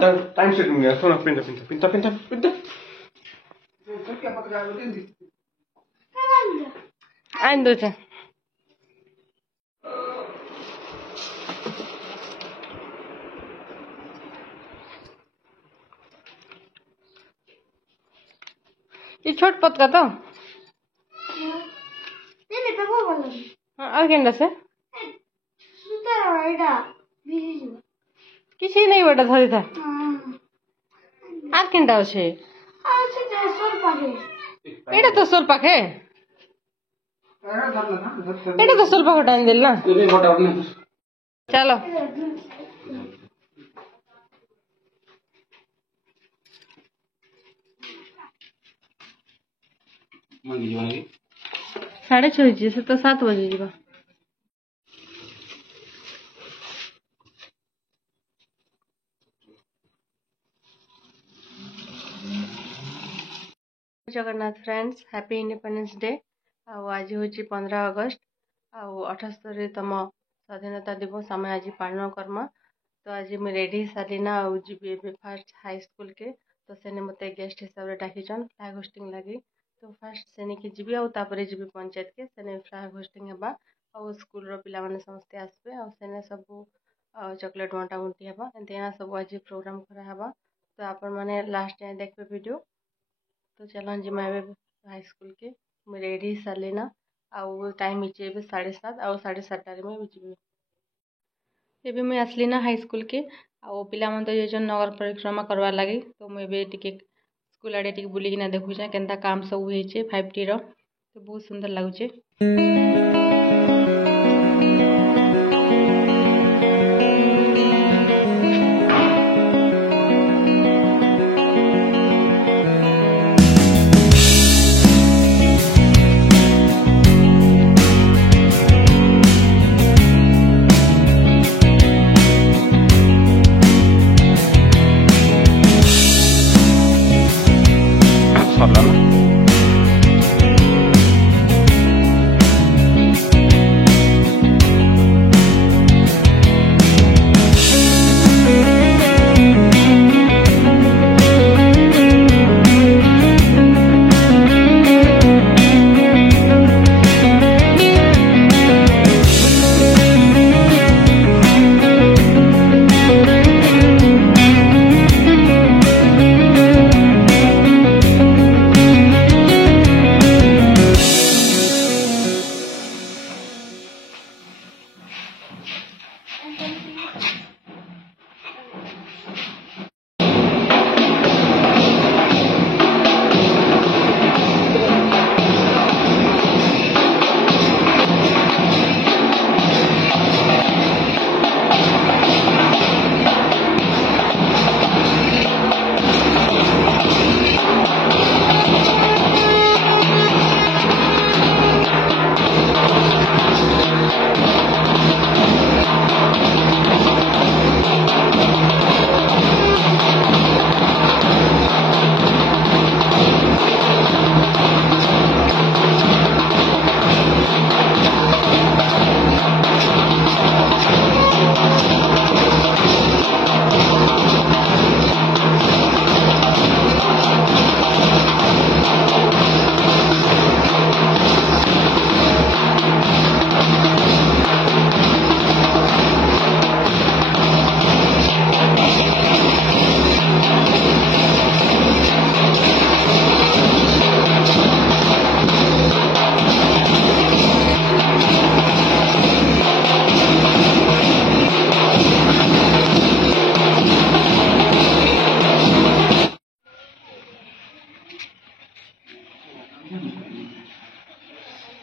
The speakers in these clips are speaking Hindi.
टाइम सेट में सुनो पिंता पिंता पिंता पिंता पिंता आइन दो चा ये छोट पत का तो नहीं तो वो वाला हाँ आ गया से सुंदर वाला किसी नहीं बेटा धरी था আর কিনটা আছে এটা তো সোল পাখে এটা তো সোল পাখে টাইম দিল না চলো साढ़े 6 से तो 7 बजे जीवा Jagannath friends happy independence day आज हूँ 15 अगस्त आ 78तम स्वाधीनता दिवस आम आज पालन करमा तो आज मुझे रेडी सारीना जी फास्ट हाई स्कूल के तो से मत गेस्ट हिसाब से डाकिछन फ्लैग होस्टिंग लगी तो फास्ट से कि जी आउे जी पंचायत के से फ्लैग होस्टिंग है आ स्कूल पिला माने समस्ते आसबे आने सब चॉकलेट बंटा बुंटी है एंती सब आज प्रोग्राम करावा तो आपण मैंने लास्ट टाइम देखबे वीडियो तो चलो जी मैं हाई स्कूल के मुझे रेडी सारे ना आउ टाइम हे 7:30 आउ 7:30 में जी एबे मुझे आसली ना हाई स्कूल के आउ पिला मन तो ये नगर परिक्रमा करवार लगी तो मुझे टिके स्कूल आड़े टिके बुलिकिना देखुचे केनता काम सब होइचे 5T रो तो बहुत सुंदर लगुचे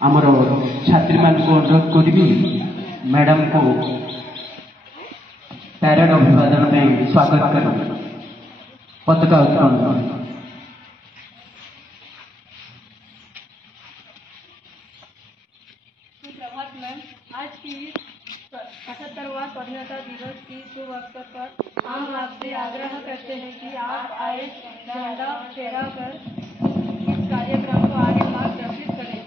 आमर छात्री मान को अनुरोध करी मैडम को पैरेड अभिवादन में स्वागत कर पताका उत्तोलन प्रभात मैम, आज की 75वां स्वाधीनता दिवस की शुभ अवसर पर हम आपसे आग्रह करते हैं कि आप आए झंडा फहरा कर इस कार्यक्रम को आगे मार्गदर्शित करें।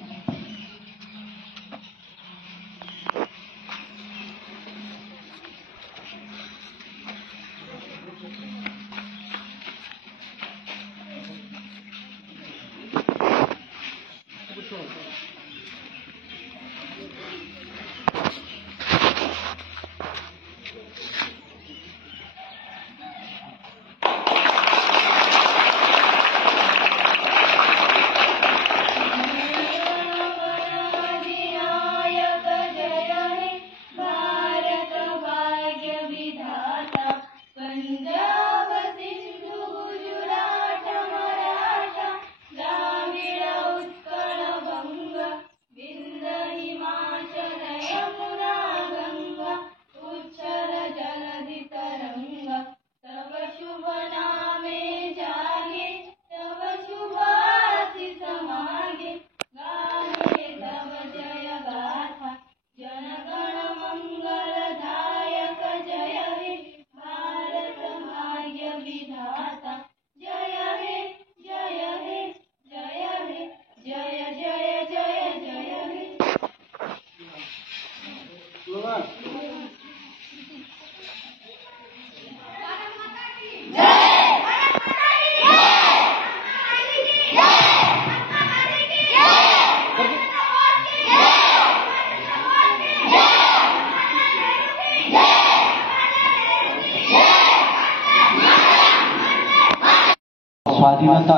स्वाधीनता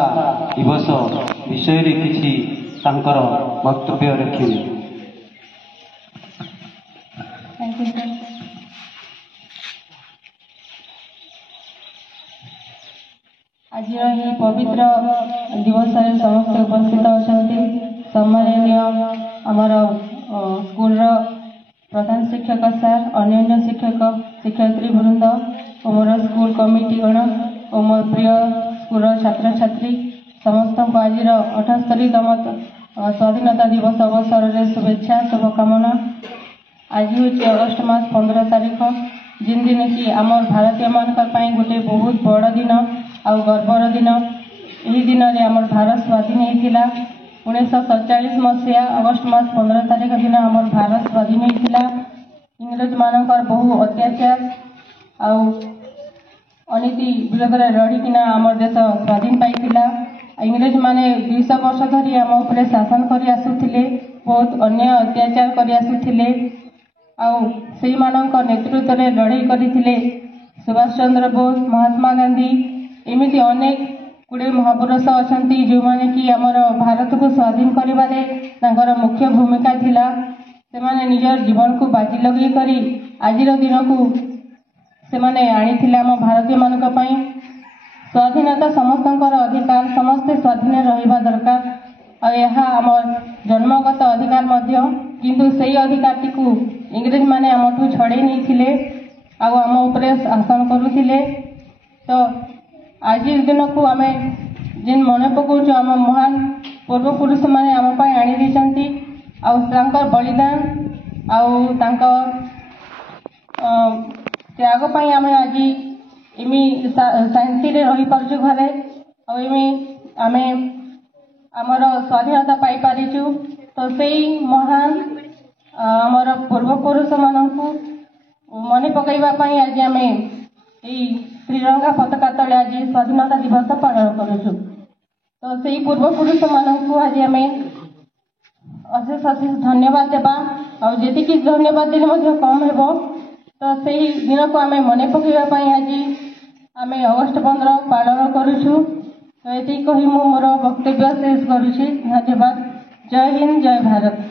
दिवस विषय रे किछि तांकर वक्तव्य रखिले। Thank you sir. आज ये पवित्र दिवस समस्त उपस्थित अच्छा सम्माननीय आमर स्कूल प्रधान शिक्षक सर अन्य शिक्षक शिक्षयित्री वृंद और मोर स्कूल कमिटी गण और मोर प्रिय स्कूल छात्र छात्री समस्त को आज 78तम स्वाधीनता दिवस अवसर में शुभेच्छा शुभकामना। आज हूँ अगस्ट मास 15 तारीख जिन दिन की आम भारतीय मान गोटे बहुत बड़ दिन आउ गर्वर दिन। यही दिन में आम भारत स्वाधीन होता 1947 मसीहा अगस्ट मास 15 तारीख दिन आम भारत स्वाधीन होता। इंग्रेज मानकर बहु अत्याचार आउ अनीति विरोध में लड़िकिना आम देश स्वाधीन पाइला। इंग्रेज माने 200 वर्ष धरी आम उपरे शासन कर आसुथिले, बहुत अन्याय अत्याचार कर आसुथिले। आउ सेई मानक नेतृत्व में लड़ाई करथिले सुभाष चंद्र बोस महात्मा गांधी एमिति अनेक गुड़े महापुरुष अछंती जो माने कि आमर भारत को स्वाधीन करिबारे तांकर मुख्य भूमिका थिला। से माने निजर जीवन को बाजी लगे करी आजिर दिन को से माने आनिथिले आम भारतीय मानक पई। स्वाधीनता समस्तंकर अधिकार, समस्ते स्वाधीन रहिबा दरकार और यह आमर जन्मगत अधिकार मध्य, किंतु सेई अधिकारटी को इंग्रेज माने आमठू छड़े नहीं आउ आम उपरे शासन करुथिले। तो आज दिन को आम जिन मन पकाउछु आम महान पूर्वपुरुष माने आम पाई आनी देछंती आउ तांकर बलिदान आउ तांकर त्याग पाई आम आज इमी शांति रे रही पारछु घरे और इमी आमे आमर स्वाधीनता पाई पारिछु। तो सेई महान आमर पूर्वपुरुष मानकु मने पकाइबा पाई आज आमे एई त्रिरंगा पताका तले आज स्वाधीनता दिवस पालन करुछु। तो सेई पूर्वपुरुष मानकु आज आमे अशेष अशेष धन्यवाद देबा और जेतिकी धन्यवाद देले मध्य कम हेबो। तो सेई दिन को आमे मने पकाइबा पाई आज आमे अगस्ट 15 पालन करुछु। तो एति कहि मु मोर वक्तव्य शेष करुछि। धन्यवाद। जय हिंद, जय भारत।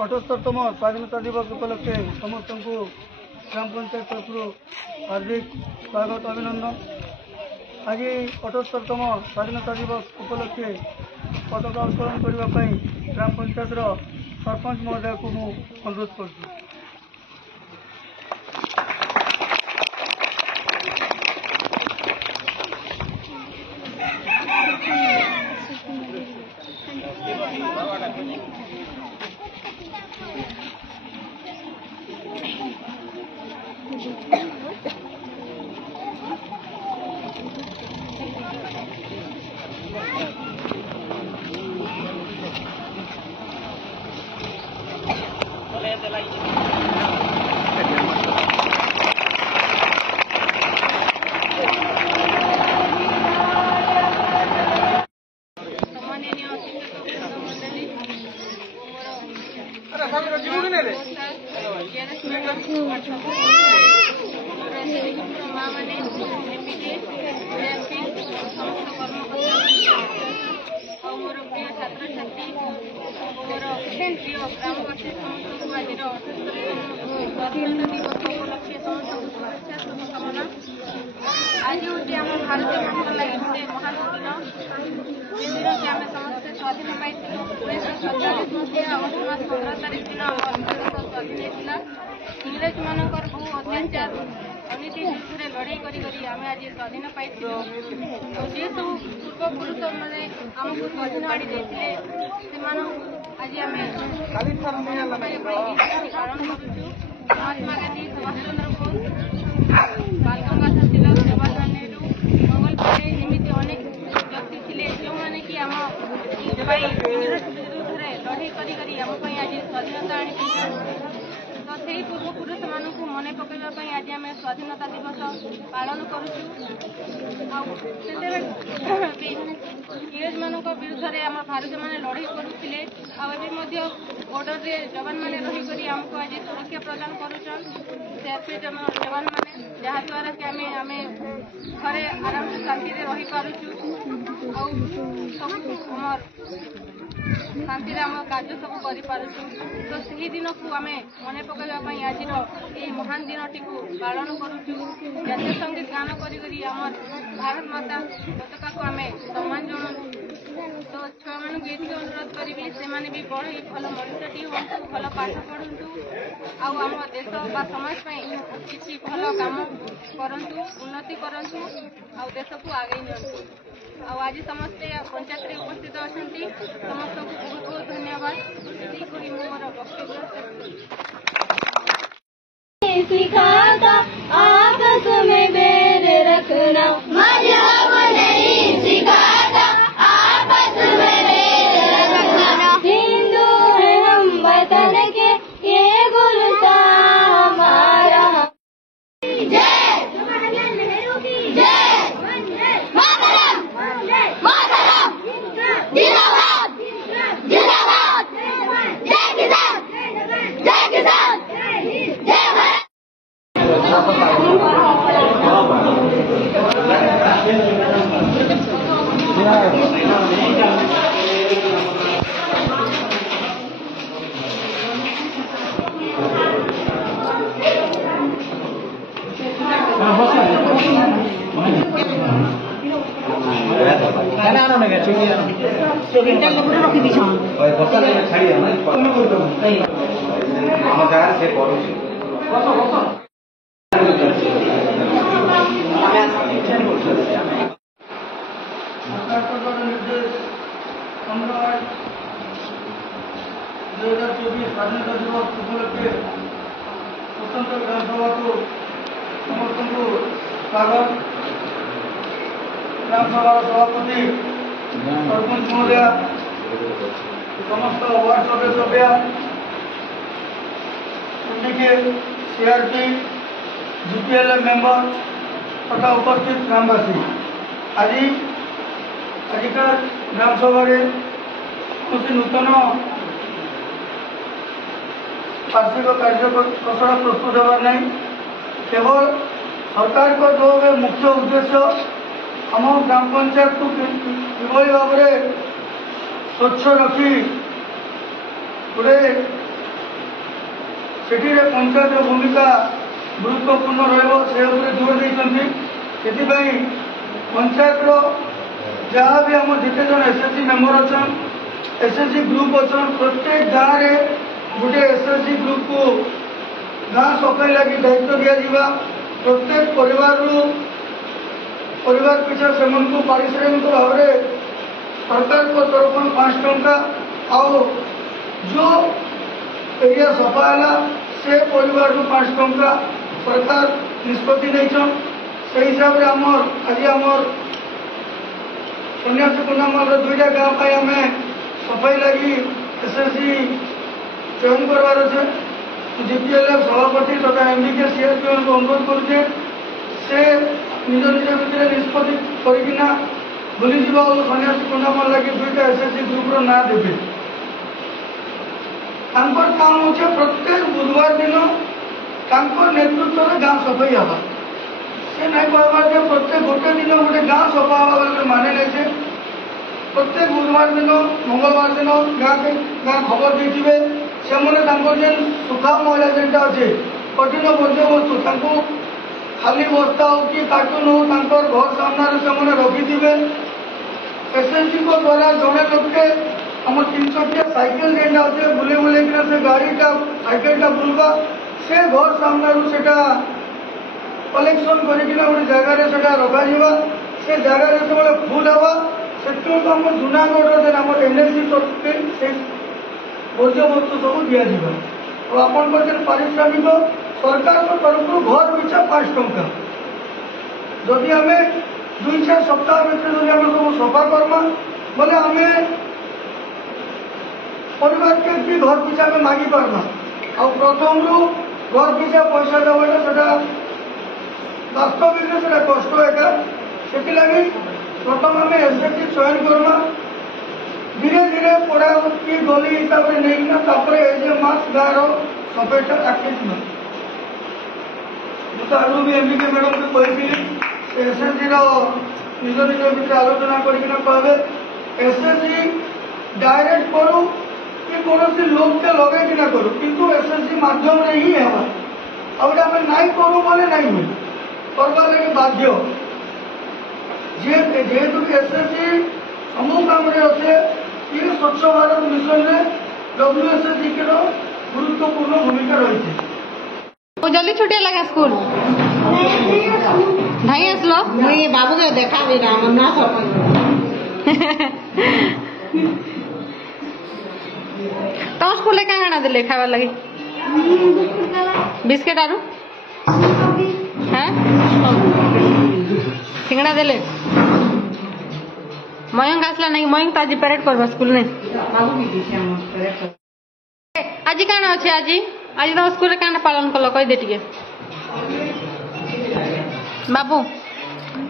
आज 78तम स्वाधीनता दिवस उपलक्षे समस्त को ग्राम पंचायत तरफ हार्दिक स्वागत अभिनंदन। आज 78तम स्वाधीनता दिवस उपलक्षे पताका उत्तोलन करने ग्राम पंचायत सरपंच महोदय को मु अनुरोध कर। आज हूँ आम भारतीय मान लगे गोटे महान दिन दिन कि आम समस्ते स्वाधीन पाई 1947 मसीहा अगस्ट मास 15 तारीख दिन आम भारत स्वाधीन होता। इंग्रेज मानकर बहु अत्याचार अनीति दुर्नीति विरुद्ध लड़ाई करी आम आज स्वाधीन पाई जे सब पूर्वपुरुष मैंने आमको स्वाधीन आड़ी देते आज आम पालन करुचु महात्मा गांधी सुभाष चंद्र बोस बाल गंगाधर तिलक जवाहरलाल नेहरू मंगल पांडे एमती अनेक व्यक्ति थे जो मैंने कि आम इंग्रेज विरुद्ध लड़ाई करी आम आज स्वाधीनता आनी तो से पूर्वपुरुष मानक मन पकड़ापी आज आम स्वाधीनता दिवस पालन करुचु इंग्रेज मान विरुद्ध आम भारत मैंने लड़ाई करुले बॉर्डर रे जवान मैंने रही आमको आज सुरक्षा प्रदान करुचन सीआरपीएफ जवान मैंने जहाद्वारा कि आम घरे आराम से शांति रही पारुचु आमर शांति आम कार्य सब करूँ तो सही दिन को आम मन पकड़ापी आज ये महान दिन टी पालन करुचु जातीय संगीत गान करमर भारत माता पताका को आम सम्मान जनाऊँ तो छुआ मान ये अनुरोध करी से भी बढ़ई भल मनुष्यटी हूँ भल पाठ पढ़ु आम देश बा समाज किसी भल काम करूँ उन्नति करूँ देश को आगे नि आज समस्ते पंचायत रे उपस्थित अच्छा समस्त को बहुत बहुत धन्यवाद मोर वक्तव्य सिखाता आपस में बैर रखना मजहब नहीं सिखाता आपस में बैर रखना हिंदू है हम वतन के ये गुलशन हमारा जय नेहरू की जय मातरम मातरम जिंदाबाद जिंदाबाद जय किसान जय किसान जय भारत निर्देश 2024 स्वाधीनता दिवस उपलक्षे स्वतंत्र ग्राम सभा को समस्त को स्वागत ग्राम सभा सभापति सरपंच महोदय समस्त वार्ड सदस्य सीआरपी जीपीएलएम मेंबर तथा उपस्थित ग्रामवासी आजिका ग्राम सभा किसी नूतन वार्षिक कार्यक्रम प्रस्तुत होवार नहीं केवल सरकार को जो मुख्य उद्देश्य आम ग्राम पंचायत को किभली भाव में स्वच्छ रखी गोटे से पंचायत भूमिका गुरुत्वपूर्ण रही जोर देते पंचायत जहाँ भी आम जिते जन एसएचजी मेंबर अच्छा एसएचजी ग्रुप अच्छा प्रत्येक गाँव में गोटे एसएचजी ग्रुप को गाँ सफाई लगी दायित्व दिया प्रत्येक परिवार पिछा से पारिश्रमिक भाव में सरकार को तरफ 5 टंका आउ जो एरिया सफा है से परिवार 5 टंका सरकार निष्पत्ति नहीं से हिसाब से आज आमर सन्यासी कुंडामल 2टा गाँव आम सफाई लगी एसएसजी चयन करवार अच्छे जीपीएलएफ सभापति तथा एमबीके सीआरपी को अनुरोध करुचे से निज निज भितर निष्पत्ति करना भूली जा सन्यासी कुंडामल लगी 2टा एसएसजी ग्रुप ना देवे काम हो प्रत्येक बुधवार दिन नेतृत्व में गाँव सफाई हवा से नहीं कहबार प्रत्येक गोटे दिन गोटे गाँव सफा हवा माने नहीं से प्रत्येक बुधवार दिन मंगलवार दिन गाँ खबर देते से जेन सुखा मैला जेनटा अच्छे कठिन बर्ज्य वस्तु खाली बस्ता हो कि कार्टून हो घर सामने से रखी थे एसएसजी को द्वारा जड़े लोके आम 3 चकिया साइकिल जेनटा अच्छे बुले बुलेकिना से गाड़ीटा साइकिलटा बुलवा से घर सामने से कलेक्शन करकिना गोटे जगार से रखा से जगार से फुल हवा से आम जूनागढ़ आम एनएससी तरफ से वर्ज्यवस्तु सब दि जाव आपन पारिश्रमिक सरकार तरफ घर पिछा 5 टंका जदि आम 2-4 सप्ताह भर सब सफा करमा बोले आम परिवार के भी घर पिछा मागी पार्मा आ प्रथम रू घर पिछा पैसा देवाटा वास्तविक कष्ट एका से लगी प्रथम आम एसएससी चयन करमा धीरे धीरे पढ़ा की गली हिसाब से नहीं एज ए मास गाँव सफेटा आखिर तो आगु भी एमबीके मैडम को कही एसएससी निज निज भितर आलोचना करके एसएससी डायरेक्ट करू कि कौन लोक के लगे कि करूँ किंतु एसएससी माध्यम ही है आम नाई करूँ बोले नहीं हुए करवा लगे बाध्य जेहेतु एसएससी समूह काम अच्छे ये स्वच्छ भारत मिशन में WSSC के गुरुत्वपूर्ण भूमिका रही जल्दी छुट्टी लगा स्कूल भाई आसलो मुझे बाबू के देखा भी ना तुम स्कूल क्या खाना देले खावा लगी बिस्किट आरु हाँ सिंगड़ा देले मयंक आसला नहीं मयंक तो आज परेड करवा स्कूल ने आज कौन अच्छे आज आज तुम स्कूल क्या पालन कल कहीदे टे बाबू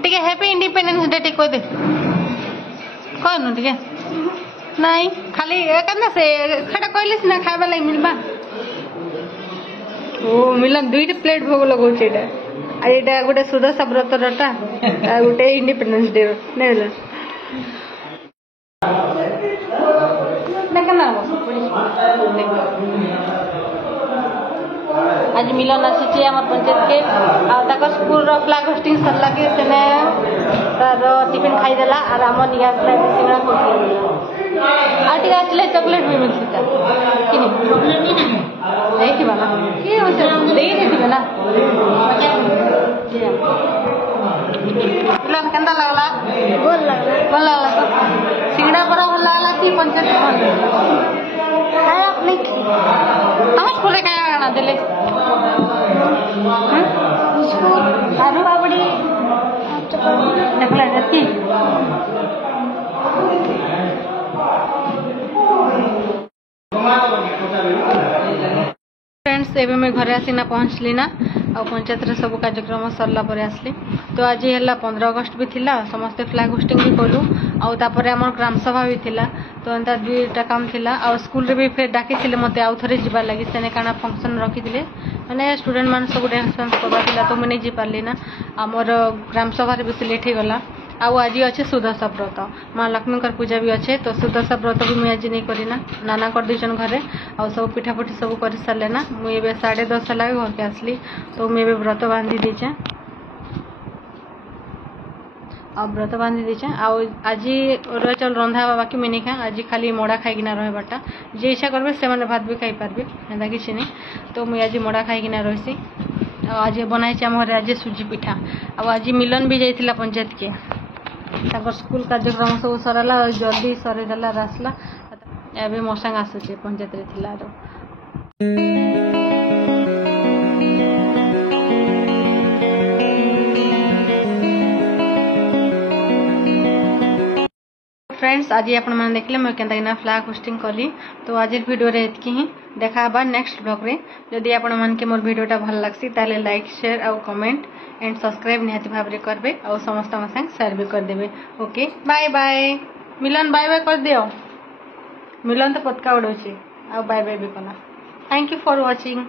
टे हैप्पी इंडिपेंडेंस डे टे कहीदे कहनु टे नहीं खाली से कहले सीना खावा लगे मिलवा ओ मिलन 2 प्लेट भोग लगौचे एटा गोटे सुदशा व्रतरटा गोटे इंडिपेंडेंस डे नहीं आज मिलन आसी आम पंचायत के स्कूल फ्लाग होस्टिंग सरला के सेने तार टिफिन खाईदेला और आम नहीं आसला सिंगड़ा आसले चॉकलेट भी मिलता देखा ना किए ना केंदा लगला भल लगला तो सिंगड़ा बड़ा भल लगला कि पंचायत तुम स्कूल क्या खाना देले आलू पापड़ी चॉकलेट फ्रेंड्स एवं मैं घरे आसीना पहुँचली ना आ पंचायत रे सब कार्यक्रम सरला पर आसली तो आज है 15 अगस्त भी थिला समस्ते फ्लैग होस्टिंग भी कलु आउे आम ग्राम सभा भी थिला तो एंता 2टा काम थिला आ स्कूल रे भी फिर डाकी मत आउ थे जीवार लगी सेने काना फंक्शन रखी मैंने स्टूडेंट मान सब डांस फांस करवा तो मुझे जी पार्ली ना आमर ग्राम सभा बेस लेट हो गला आउ आज अच्छे सुदशा व्रत माँ लक्ष्मी पूजा भी अच्छे तो सुदशा व्रत भी मुझे आज नहीं करना नाना कर दीचन घरे आ सब पिठापुठी सब कर सारे ना मुझे 10:30 लगे घर के आसली तो मुझे व्रत बांधी दीचे आ व्रत बांधी दीचे आज अरुआ चाउल रंधा हवा बाकी मुझे खा आज खाली मड़ा खाईकिना रहा जे इच्छा करेंगे से मैंने भात भी खाई पार्बे एंता कि नहीं तो मुझे आज मड़ा खाईकिना रही आज बनाई आम घर आज सुजी पिठा आज मिलन भी जाइला पंचायत के स्कूल कार्यक्रम सब सरला जल्दी सरदेला आसला एवं मो संग आसूचे पंचायत रे थिला फ्रेंड्स आज आपण मैंने देखले मैं केनता फ्लैग होस्टिंग कली तो आज वीडियो रे एतकी ही देखा बा नेक्स्ट ब्लॉग रे जदि आपण मन के मोर वीडियोटा भल लागसी ताले लाइक शेयर और कमेंट एंड सब्सक्राइब निहाती भाव रे करबे और समस्त संग शेयर भी कर देबे ओके बाय बाय मिलन बाय बाय कर दियो मिलन तो पतका उड़ोची और बाय बाय भी कला थैंक यू फॉर वाचिंग।